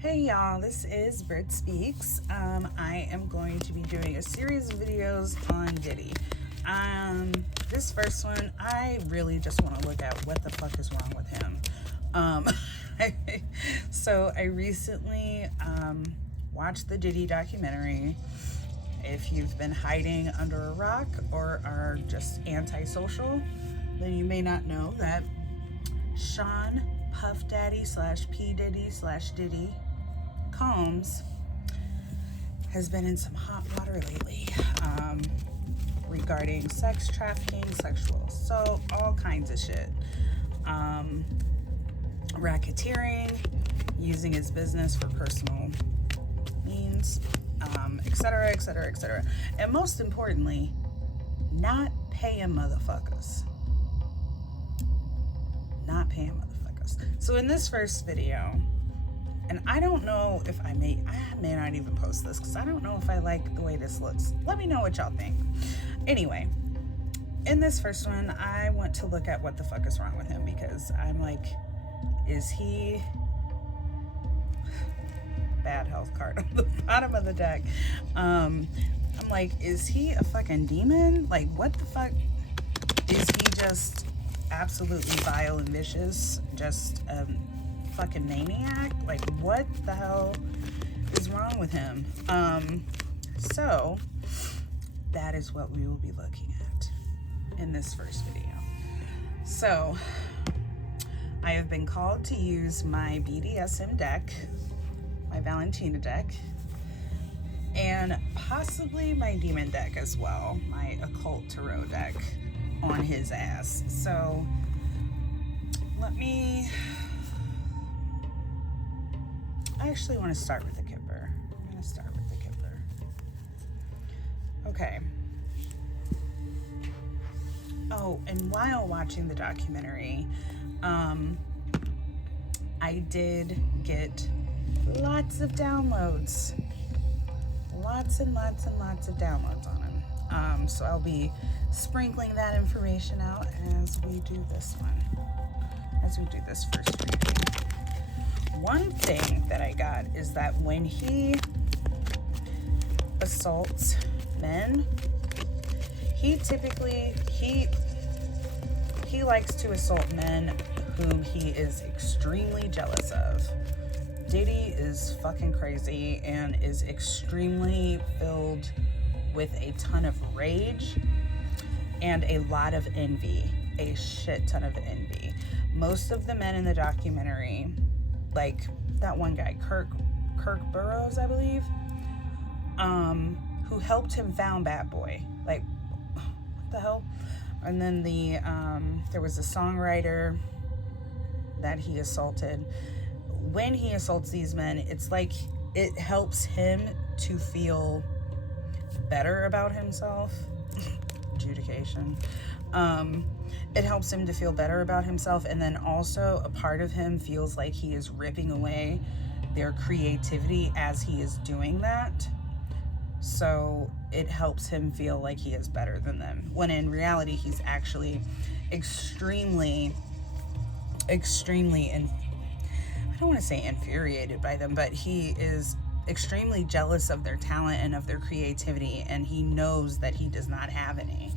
Hey y'all, this is Brit Speaks. I am going to be doing a series of videos on Diddy. This first one, I really just want to look at what the fuck is wrong with him. So I recently watched the Diddy Documentary. If you've been hiding under a rock or are just antisocial, then you may not know that Sean Puff Daddy / P Diddy / Diddy Combs has been in some hot water lately regarding sex trafficking, sexual assault, all kinds of shit, racketeering, using his business for personal means, etc., etc., etc., and most importantly, not paying motherfuckers. So in this first video, and I don't know if I may not even post this because I don't know if I like the way this looks. Let me know what y'all think. Anyway, in this first one, I want to look at what the fuck is wrong with him, because I'm like, is he... Bad health card on the bottom of the deck. I'm like, is he a fucking demon? Like, what the fuck? Is he just absolutely vile and vicious? Just fucking maniac? Like, what the hell is wrong with him? So that is what we will be looking at in this first video. So I have been called to use my BDSM deck, my Valentina deck, and possibly my demon deck as well, my occult tarot deck, on his ass. So I actually want to start with the Kipper. I'm going to start with the Kipper. Okay. Oh, and while watching the documentary, I did get lots of downloads. Lots and lots and lots of downloads on him. So I'll be sprinkling that information out as we do this one. As we do this first reading. One thing that I got is that when he assaults men, he typically he likes to assault men whom he is extremely jealous of. Diddy is fucking crazy and is extremely filled with a ton of rage and a lot of envy, a shit ton of envy. Most of the men in the documentary, like that one guy, Kirk Burroughs, I believe, who helped him found Bad Boy. Like, what the hell? And then there was a songwriter that he assaulted. When he assaults these men, it's like it helps him to feel better about himself. Adjudication. It helps him to feel better about himself, and then also a part of him feels like he is ripping away their creativity as he is doing that. So it helps him feel like he is better than them, when in reality he's actually extremely and I don't want to say infuriated by them, but he is extremely jealous of their talent and of their creativity, and he knows that he does not have any.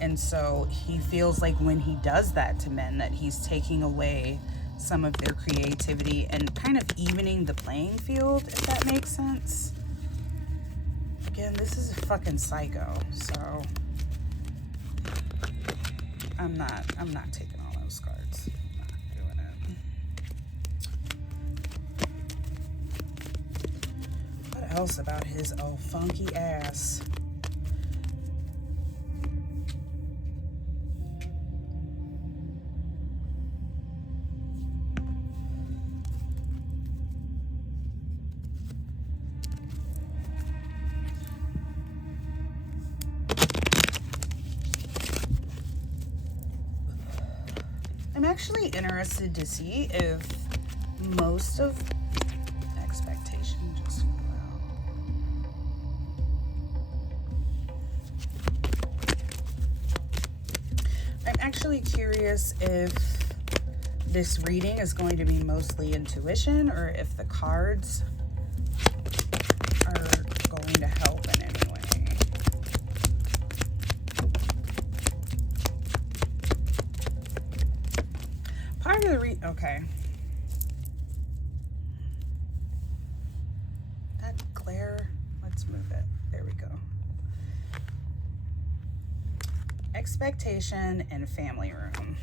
And so he feels like when he does that to men, that he's taking away some of their creativity and kind of evening the playing field, if that makes sense. Again, this is a fucking psycho, so I'm not taking all those cards. I'm not doing it. What else about his funky ass? I'm actually interested to see if most of expectation just fell out. I'm actually curious if this reading is going to be mostly intuition, or if the cards are going to help in any way. Part of the okay. That glare, let's move it. There we go. Expectation and family room.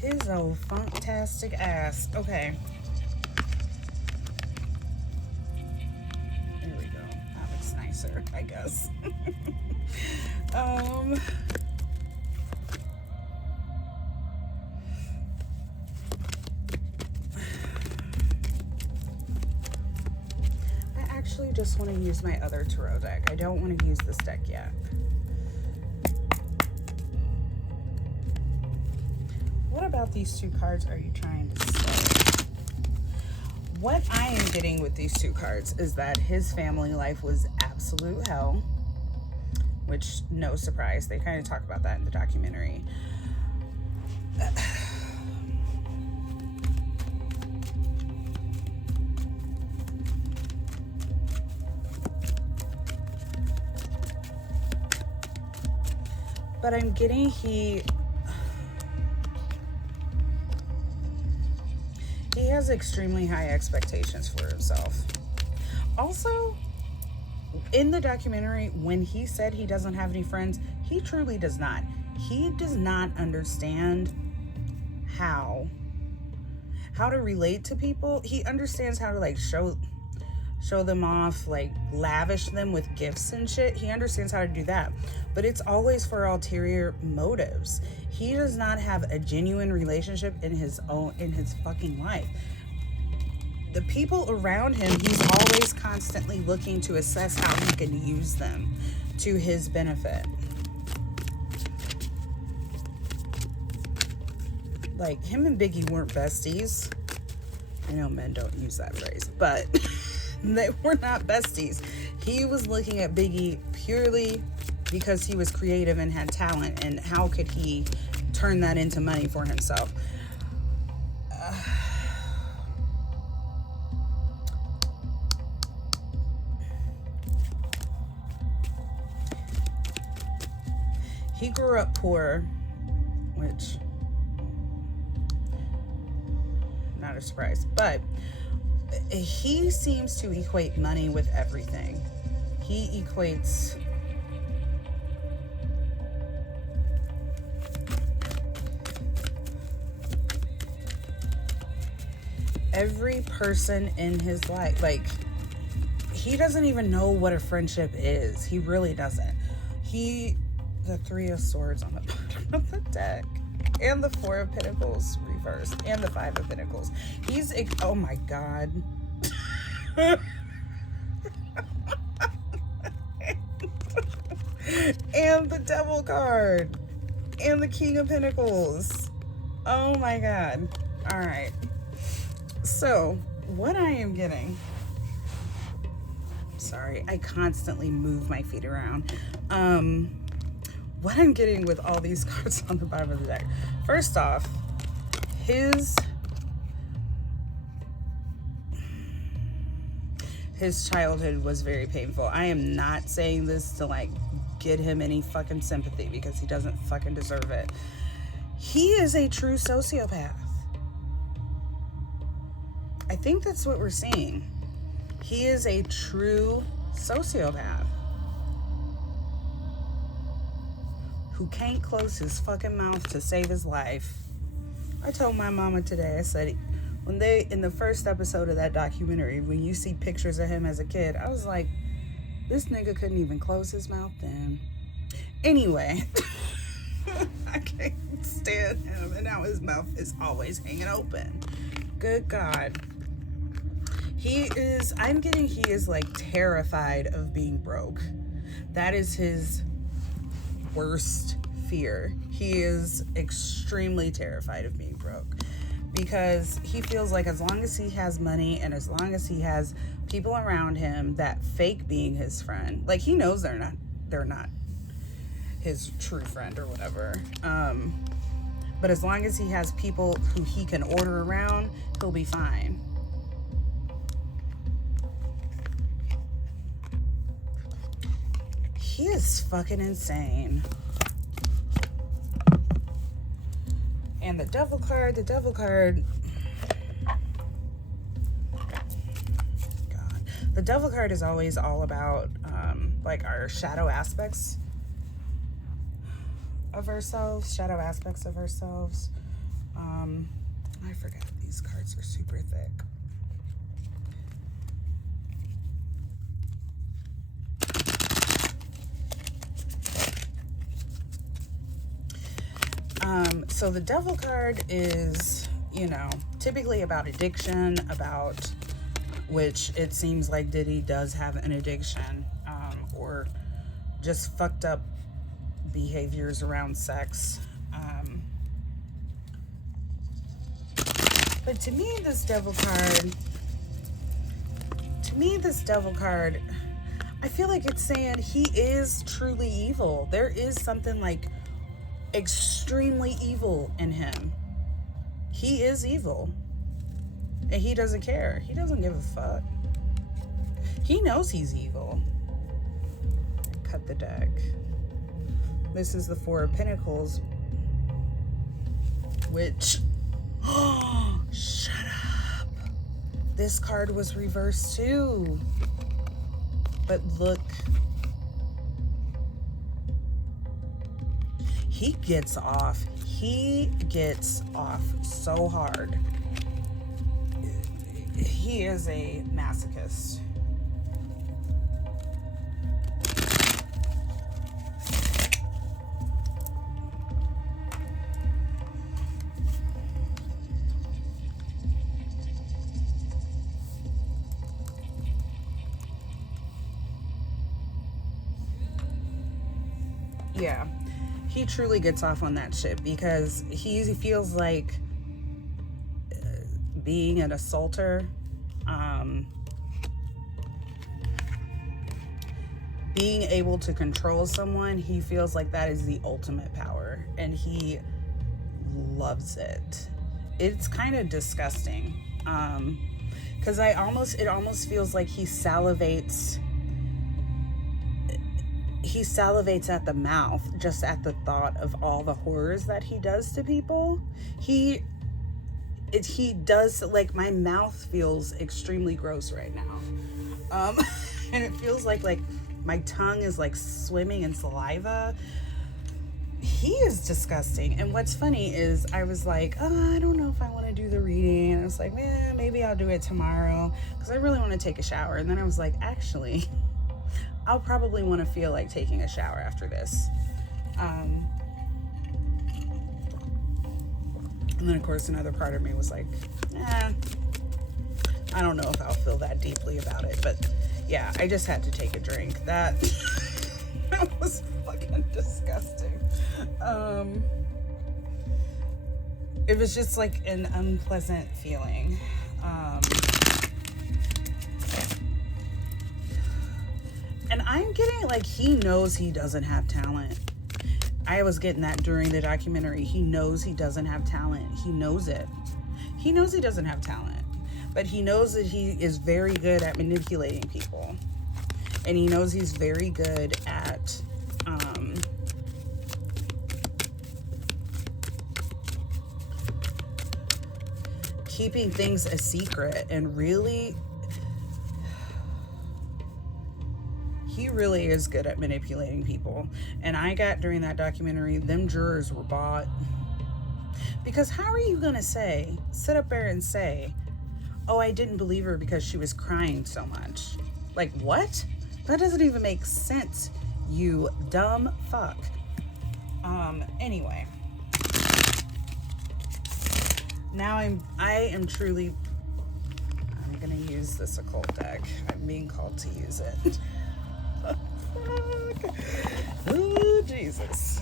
His old funktastic ass. Okay. There we go. That looks nicer, I guess. I actually just want to use my other tarot deck. I don't want to use this deck yet. What about these two cards are you trying to say? What I am getting with these two cards is that his family life was absolute hell, which, no surprise, they kind of talk about that in the documentary. But I'm getting he has extremely high expectations for himself. Also, in the documentary, when he said he doesn't have any friends, he truly does not. He does not understand how to relate to people. He understands how to like show them off, like lavish them with gifts and shit. He understands how to do that, but it's always for ulterior motives. He does not have a genuine relationship in his fucking life. The people around him, he's always constantly looking to assess how he can use them to his benefit. Like, him and Biggie weren't besties. I know men don't use that phrase, but they were not besties. He was looking at Biggie purely because he was creative and had talent, and how could he turn that into money for himself? He grew up poor, which, not a surprise, but he seems to equate money with everything. He equates every person in his life. Like, he doesn't even know what a friendship is. He really doesn't. The Three of Swords on the bottom of the deck, and the Four of Pentacles reversed, and the Five of Pentacles. Oh my God. And the Devil card, and the King of Pentacles. Oh my God. All right. So, what I am getting, sorry, I constantly move my feet around. What I'm getting with all these cards on the bottom of the deck, first off, his childhood was very painful. I am not saying this to like get him any fucking sympathy, because he doesn't fucking deserve it. He is a true sociopath. I think that's what we're seeing. He is a true sociopath who can't close his fucking mouth to save his life. I told my mama today, I said, in the first episode of that documentary, when you see pictures of him as a kid, I was like, this nigga couldn't even close his mouth then. Anyway, I can't stand him, and now his mouth is always hanging open. Good God. He is like terrified of being broke. That is his worst fear. He is extremely terrified of being broke because he feels like as long as he has money and as long as he has people around him that fake being his friend, like he knows they're not his true friend or whatever. But as long as he has people who he can order around, he'll be fine. He is fucking insane. And the devil card, God. The devil card is always all about like our shadow aspects of ourselves. I forget, these cards are super thick. So the devil card is, typically about addiction, about which it seems like Diddy does have an addiction, or just fucked up behaviors around sex. But to me, this devil card, I feel like it's saying he is truly evil. There is something like extremely evil in him. He is evil. And he doesn't care. He doesn't give a fuck. He knows he's evil. Cut the deck. This is the Four of Pentacles, which, oh, shut up. This card was reversed too. But look. He gets off. He gets off so hard. He is a masochist. Yeah. He truly gets off on that shit because he feels like being an assaulter, being able to control someone, he feels like that is the ultimate power and he loves it. It's kind of disgusting because it almost feels like he salivates at the mouth just at the thought of all the horrors that he does to people. He does, like, my mouth feels extremely gross right now. And it feels like my tongue is like swimming in saliva. He is disgusting. And what's funny is I was like, oh, I don't know if I want to do the reading. And I was like, maybe I'll do it tomorrow because I really want to take a shower. And then I was like, actually, I'll probably want to feel like taking a shower after this. And then, of course, another part of me was like, I don't know if I'll feel that deeply about it. But, yeah, I just had to take a drink. That was fucking disgusting. It was just like an unpleasant feeling. And I'm getting like he knows he doesn't have talent. I was getting that during the documentary. He knows he doesn't have talent. He knows it. He knows he doesn't have talent. But he knows that he is very good at manipulating people. And he knows he's very good at keeping things a secret. And really, he really is good at manipulating people. And I got during that documentary, them jurors were bought. Because how are you going to sit up there and say, oh, I didn't believe her because she was crying so much? Like, what? That doesn't even make sense, you dumb fuck. Anyway. Now I'm gonna use this occult deck. I'm being called to use it. Oh, Jesus.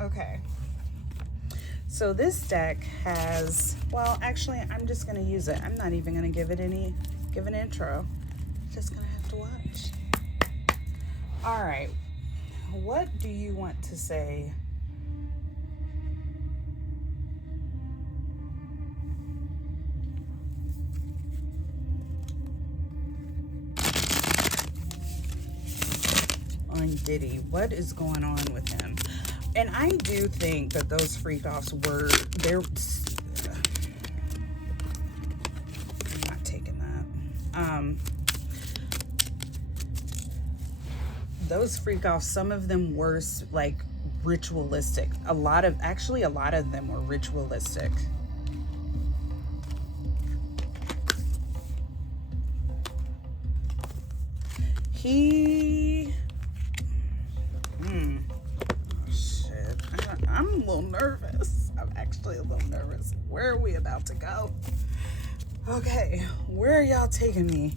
Okay. So this deck has, well, actually, I'm just going to use it. I'm not even going to give an intro. Just going to have to watch. All right. What do you want to say? On Diddy, what is going on with him? And I do think that those freak-offs were, I'm not taking that. Those freak-offs, some of them were like ritualistic. A lot of them were ritualistic. I'm a little nervous. I'm actually a little nervous. Where are we about to go? Okay, where are y'all taking me?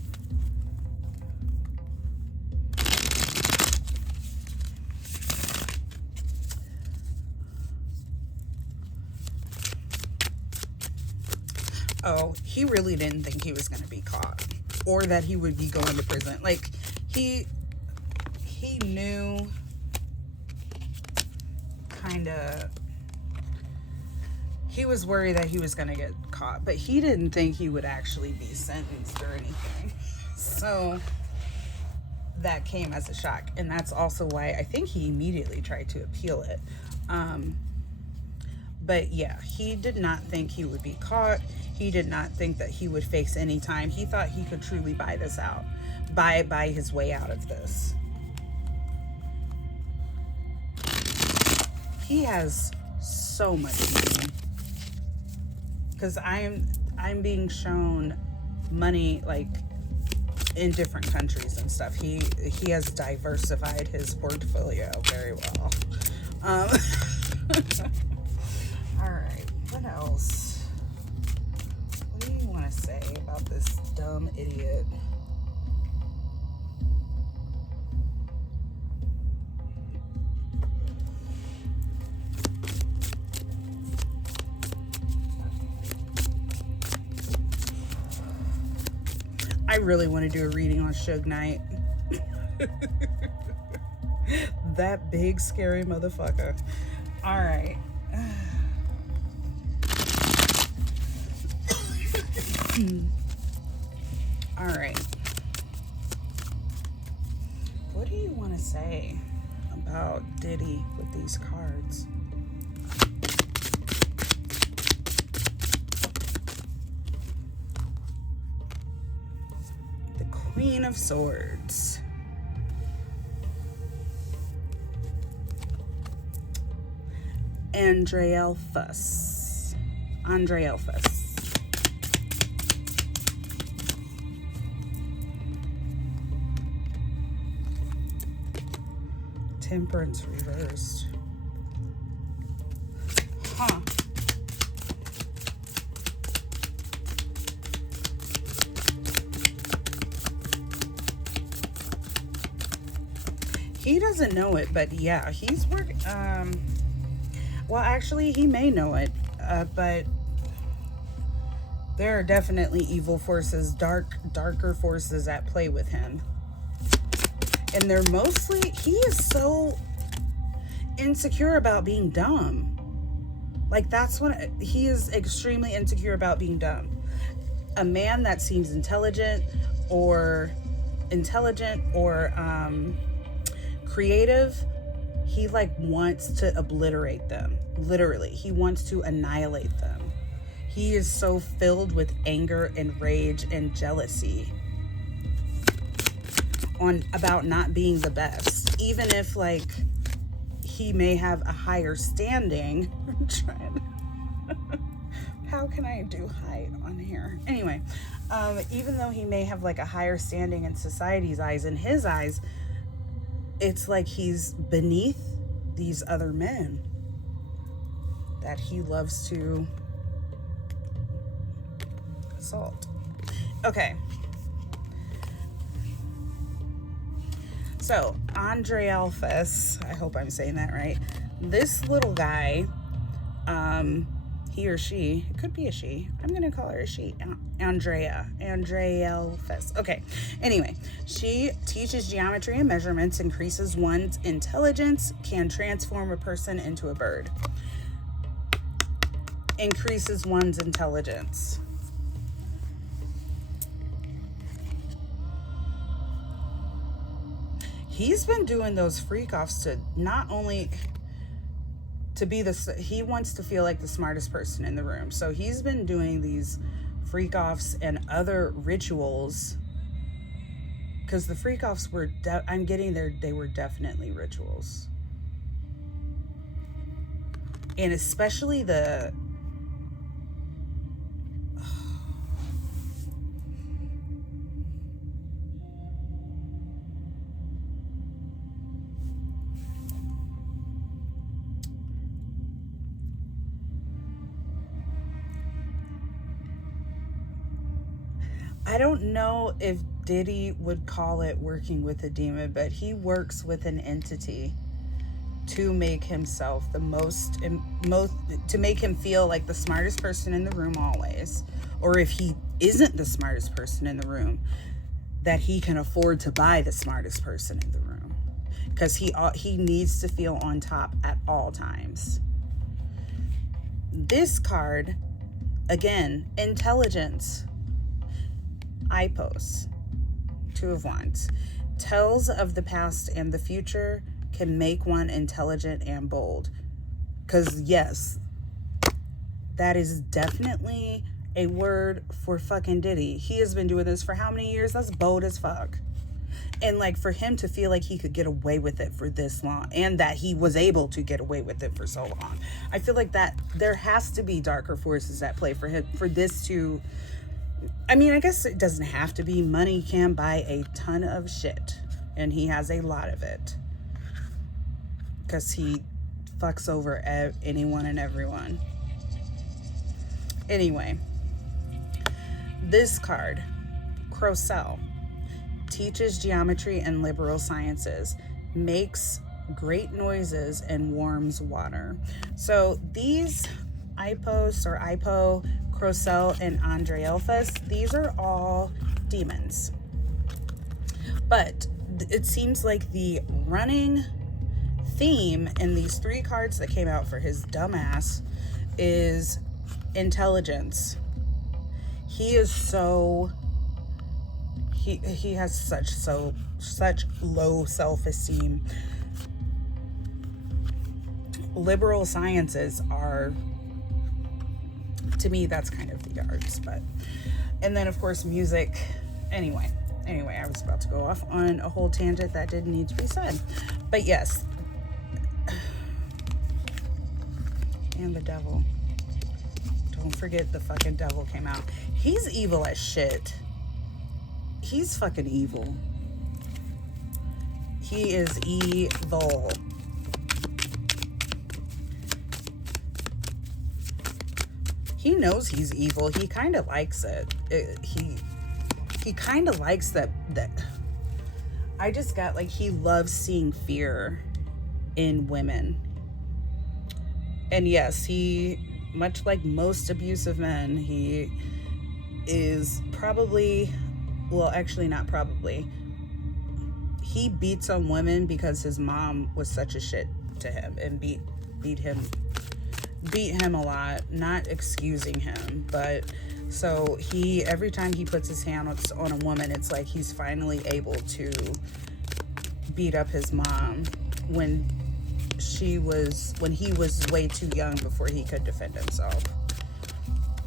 Oh, he really didn't think he was going to be caught or that he would be going to prison. Like, he knew he was worried that he was going to get caught, but he didn't think he would actually be sentenced or anything. So that came as a shock. And that's also why I think he immediately tried to appeal it. But yeah, he did not think he would be caught. He did not think that he would face any time. He thought he could truly buy his way out of this. He has so much money. Because I'm being shown money like in different countries and stuff. He has diversified his portfolio very well. All right, what else? What do you want to say about this dumb idiot? I really want to do a reading on Suge Knight. That big, scary motherfucker. All right. All right. What do you want to say about Diddy with these cards? Queen of Swords. Andre Elphus. Temperance reversed. Huh. He doesn't know it, but yeah, he's working. Well, actually, he may know it, but there are definitely evil forces, darker forces at play with him. And they're mostly, he is so insecure about being dumb. Like, that's what, he is extremely insecure about being dumb. A man that seems intelligent or creative, he like wants to obliterate them. Literally, he wants to annihilate them. He is so filled with anger and rage and jealousy about not being the best, even if like he may have a higher standing. I'm trying. How can I do height on here? Anyway, even though he may have like a higher standing in society's eyes, in his eyes, it's like he's beneath these other men that he loves to assault. Okay. So, Andre Elphus, I hope I'm saying that right, This little guy, he or she, it could be a she, I'm gonna call her a she, Andrea Elfes. Okay, anyway, she teaches geometry and measurements, increases one's intelligence, can transform a person into a bird. Increases one's intelligence. He's been doing those freak offs to not only to be he wants to feel like the smartest person in the room. So he's been doing these freak offs and other rituals, because the freak offs were I'm getting there, they were definitely rituals. And especially the I don't know if Diddy would call it working with a demon, but he works with an entity to make himself the most, to make him feel like the smartest person in the room always. Or if he isn't the smartest person in the room, that he can afford to buy the smartest person in the room, because he needs to feel on top at all times. This card, again, intelligence. Ipos, Two of Wands, tells of the past and the future, can make one intelligent and bold. Because yes, that is definitely a word for fucking Diddy. He has been doing this for how many years? That's bold as fuck. And like, for him to feel like he could get away with it for this long, and that he was able to get away with it for so long, I feel like that there has to be darker forces at play for him, for this to, I mean, I guess it doesn't have to be. Money can buy a ton of shit, and he has a lot of it, because he fucks over anyone and everyone. Anyway, this card, Crocell, teaches geometry and liberal sciences, makes great noises, and warms water. So these Ipos or Ipo, Crocell, and Andre Elfes, these are all demons. But it seems like the running theme in these three cards that came out for his dumbass is intelligence. He is so, he has such low self-esteem. Liberal sciences are, to me, that's kind of the arts. But, and then of course music. Anyway, I was about to go off on a whole tangent that didn't need to be said. But yes, and the devil, don't forget the fucking devil came out. He's evil as shit. He's fucking evil. He is evil. He knows he's evil. He kind of likes it. He kind of likes that I just got, like, he loves seeing fear in women. And yes, he, much like most abusive men, he is probably, well, actually not probably, he beats on women because his mom was such a shit to him and beat him a lot. Not excusing him, but so he, every time he puts his hand on a woman, it's like he's finally able to beat up his mom when he was way too young before he could defend himself.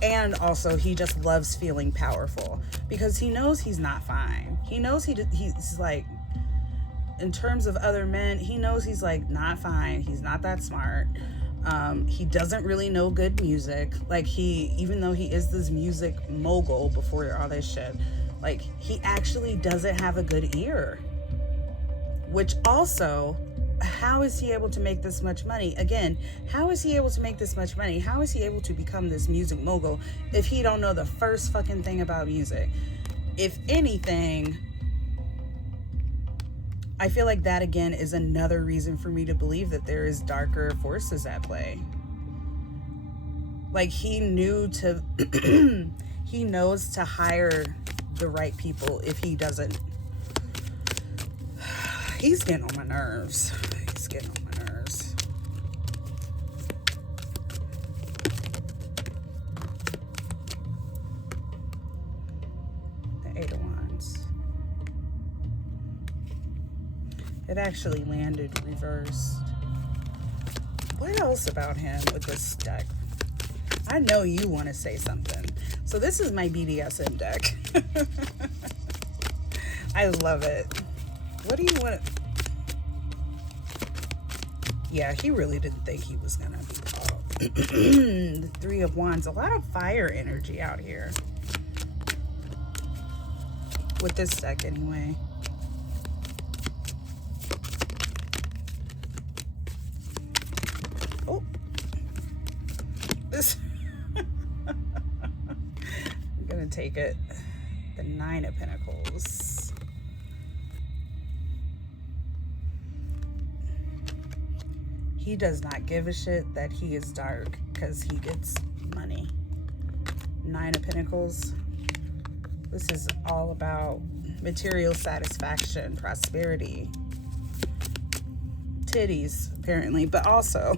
And also, he just loves feeling powerful because he knows he's not fine. He knows he's like, in terms of other men, he knows he's like not fine. He's not that smart. He doesn't really know good music. Like, even though he is this music mogul before all this shit, like, he actually doesn't have a good ear. Which also, how is he able to make this much money? Again, how is he able to make this much money? How is he able to become this music mogul if he don't know the first fucking thing about music? If anything, I feel like that again is another reason for me to believe that there is darker forces at play. Like, he knew to he knows to hire the right people if he doesn't. He's getting on my nerves. He's getting on my nerves. The Eight of Wands. It actually landed reversed. What else about him with this deck? I know you want to say something. So this is my BDSM deck. I love it. What do you want? Yeah, he really didn't think he was gonna be called. The Three of Wands. A lot of fire energy out here. With this deck anyway. Oh. This. I'm gonna take it. The Nine of Pentacles. He does not give a shit that he is dark because he gets money. Nine of Pentacles. This is all about material satisfaction, prosperity, titties, apparently, but also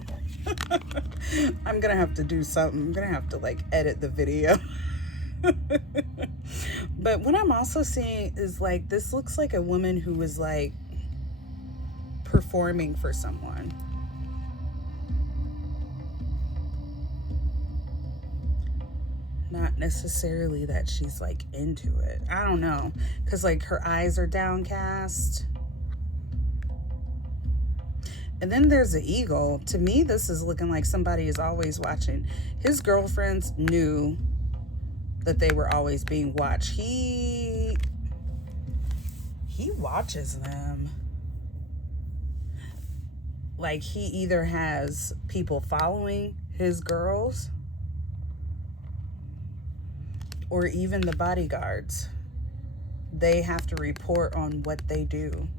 I'm gonna have to do something. I'm gonna have to like edit the video. But what I'm also seeing is like, this looks like a woman who was like performing for someone. Not necessarily that she's like into it. I don't know. Because like her eyes are downcast. And then there's the eagle. To me, this is looking like somebody is always watching. His girlfriends knew that they were always being watched. He watches them. Like, he either has people following his girls or even the bodyguards. They have to report on what they do.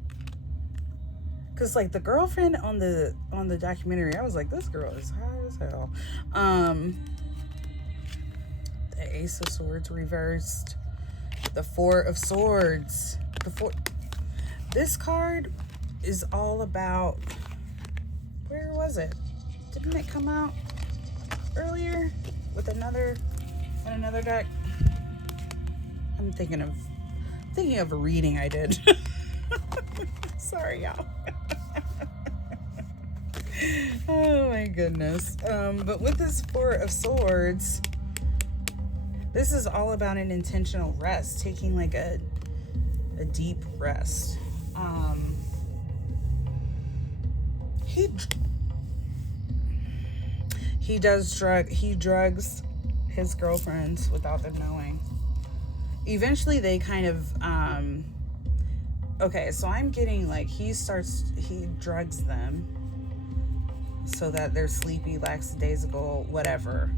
Cause like the girlfriend on the documentary, I was like, this girl is hot as hell. The Ace of Swords reversed. The Four of Swords. This card is all about, where was it? Didn't it come out earlier with another deck? I'm thinking of a reading I did. Sorry, y'all. Oh my goodness. But with this Four of Swords, this is all about an intentional rest, taking like a deep rest. He drugs his girlfriends without them knowing. Eventually they kind of okay, so I'm getting like he drugs them so that they're sleepy, lackadaisical, whatever,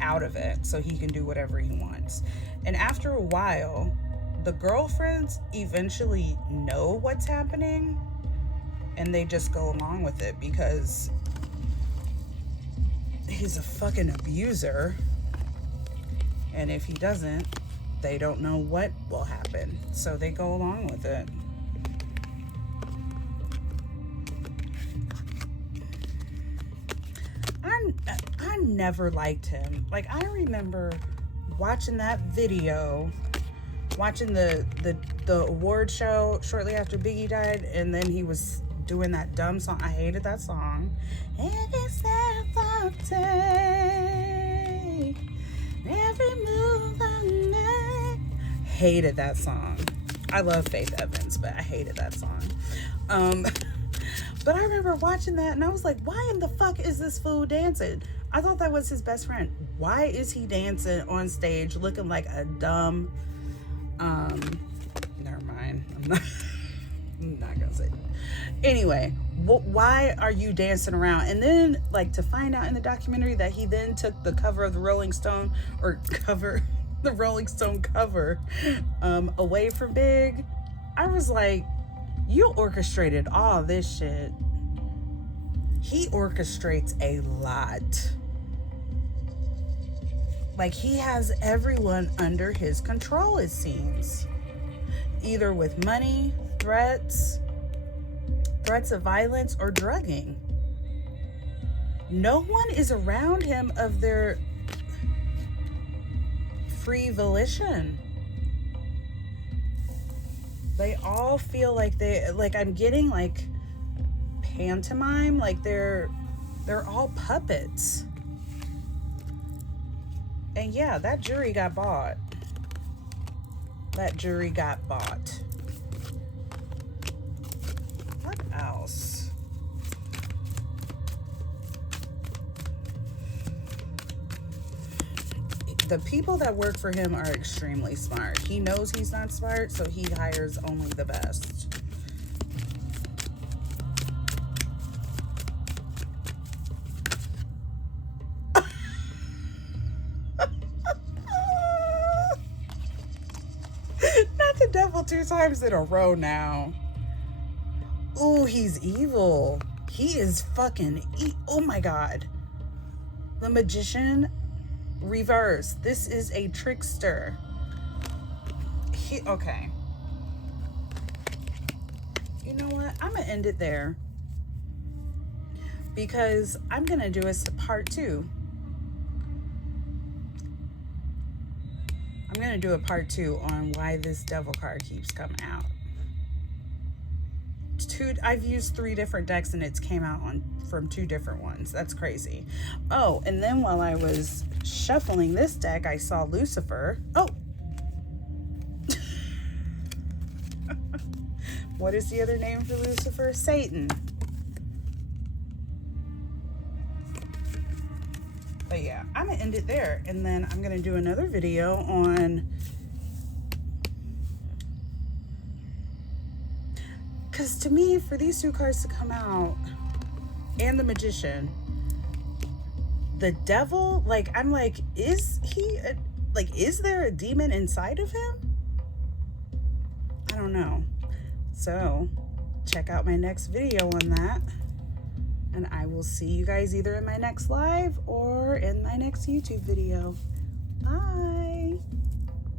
out of it, so he can do whatever he wants. And after a while, the girlfriends eventually know what's happening and they just go along with it because he's a fucking abuser. And if he doesn't, they don't know what will happen. So they go along with it. I never liked him. Like, I remember watching that video, watching the award show shortly after Biggie died, and then he was doing that dumb song. I hated that song. Every step I take, every move I make. Hated that song. I love Faith Evans, but I hated that song. But I remember watching that and I was like, why in the fuck is this fool dancing? I thought that was his best friend. Why is he dancing on stage looking like a dumb, never mind. I'm not gonna say that. Anyway, why are you dancing around? And then like to find out in the documentary that he then took the cover of the Rolling Stone cover away from Big. I was like, You orchestrated all this shit. He orchestrates a lot. Like, he has everyone under his control, it seems. Either with money, threats of violence, or drugging. No one is around him of their free volition. They all feel like I'm getting like pantomime, like they're all puppets. And yeah, that jury got bought. What else? The people that work for him are extremely smart. He knows he's not smart, so he hires only the best. Not the devil 2 times in a row now. Ooh, he's evil. He is fucking oh my God. The magician reverse. This is a trickster. Okay. You know what? I'm gonna end it there, because I'm gonna do a part 2. I'm gonna do a part 2 on why this devil card keeps coming out. I've used 3 different decks and it's came out from 2 different ones. That's crazy. Oh, and then while I was shuffling this deck, I saw Lucifer. Oh. What is the other name for Lucifer? Satan. But yeah, I'm gonna end it there, and then I'm gonna do another video on, because to me, for these 2 cards to come out, and the magician, the devil, like, I'm like, is there a demon inside of him? I don't know. So check out my next video on that, and I will see you guys either in my next live or in my next YouTube video. Bye.